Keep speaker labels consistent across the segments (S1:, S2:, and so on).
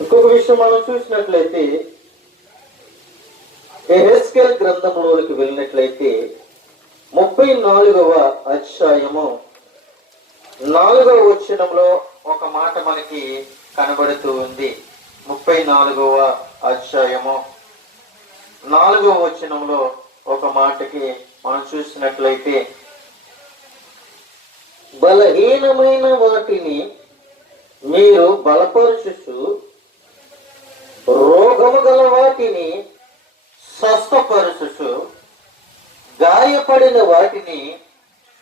S1: ఇంకొక విషయం మనం చూసినట్లయితే ఎహెస్కెల్ గ్రంథంలోనికి వెళ్ళినట్లయితే ముప్పై నాలుగవ అధ్యాయము నాలుగవ వచ్చినంలో ఒక మాట మనకి కనబడుతూ ఉంది. ముప్పై నాలుగవ అధ్యాయము నాలుగవ వచనంలో ఒక మాటకి మనం చూసినట్లయితే బలహీనమైన వాటిని మీరు బలపరుచు రోగము గల వాటిని స్వస్థపరచుచు గాయపడిన వాటిని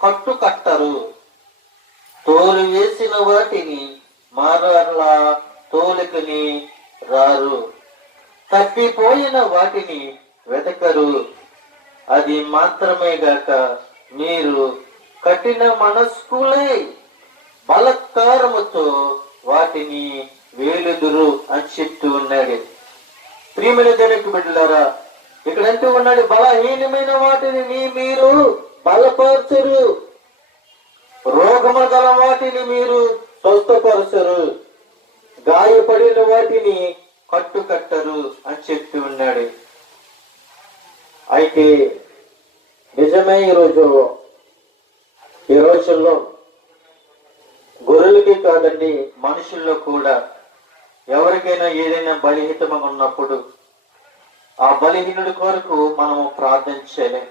S1: కట్టుకట్టరు. తోలు వేసిన వాటిని మారలా తోలుకుని రారు. తప్పిపోయిన వాటిని వెతకరు. అది మాత్రమే గాక మీరు కఠిన మనస్కులై బలత్కారముతో వాటిని వేలుదురు అని చెప్తూ ఉన్నాడు. ప్రియమైన దేవునికి బిడ్డలారా ఇక్కడ అంటూ ఉన్నాడు బలహీనమైన వాటిని నీ- మీరు బలపరచరు. రోగము గల వాటిని మీరు స్వస్థపరచరు. గాయపడిన వాటిని కట్టుకట్టరు అని చెప్తూ ఉన్నాడు. అయితే నిజమే ఈరోజు ఈ రోజుల్లో గొర్రెలకి కాదండి మనుషుల్లో కూడా ఎవరికైనా ఏదైనా బలహీనగా ఉన్నప్పుడు ఆ బలహీనుడి కొరకు మనము ప్రార్థన చేయలేం.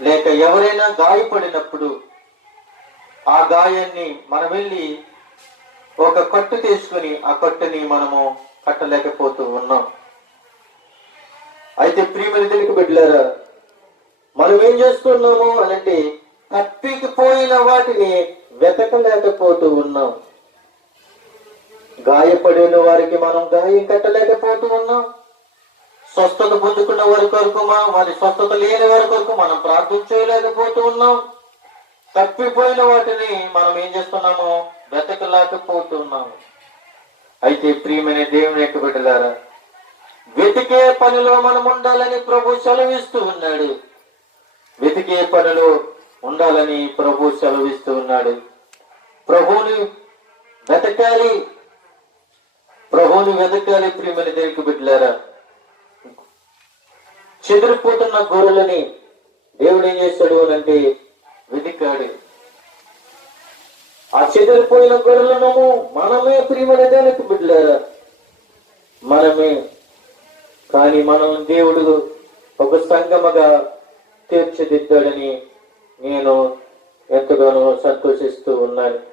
S1: లేక ఎవరైనా గాయపడినప్పుడు ఆ గాయాన్ని మనం వెళ్ళి ఒక కట్టు తీసుకుని ఆ కట్టుని మనము కట్టలేకపోతూ ఉన్నాం. అయితే ప్రియమైన తెలుగు బిడ్డలారా మనం ఏం చేస్తున్నాము అనంటే తప్పికిపోయిన వాటిని వెతకలేకపోతూ గాయపడిన వారికి మనం గాయం కట్టలేకపోతూ ఉన్నాం. స్వస్థత పొందుకున్న వారి కొరకు మనం వారి స్వస్థత లేని వారి కొరకు మనం ప్రార్థన చేయలేకపోతూ ఉన్నాం. తప్పిపోయిన వాటిని మనం ఏం చేస్తున్నాము? వెతకలేకపోతున్నాము అయితే ప్రియమైన దేవుని యొక్క బిడ్డలారా వెతికే పనిలో మనం ఉండాలని ప్రభు సెలవిస్తూ ఉన్నాడు. వెతికే పనిలో ఉండాలని ప్రభు సెలవిస్తూ ఉన్నాడు. ప్రభువుని వెతకాలి ప్రభువుని వెతకాలి ప్రియమైన దేవునికి బిడ్డలారా. చెదిరిపోతున్న గొర్రెలని దేవుడు ఏం చేశాడు అని అంటే వెతికాడు. ఆ చెదిరిపోయిన గొర్రెలను మనమే ప్రియమైన దేవునికి బిడ్డలారా. మనమే. కానీ మనం దేవుడు ఒక సంగమగా తీర్చిదిద్దాడని నేను ఎంతగానో సంతోషిస్తూ ఉన్నాను.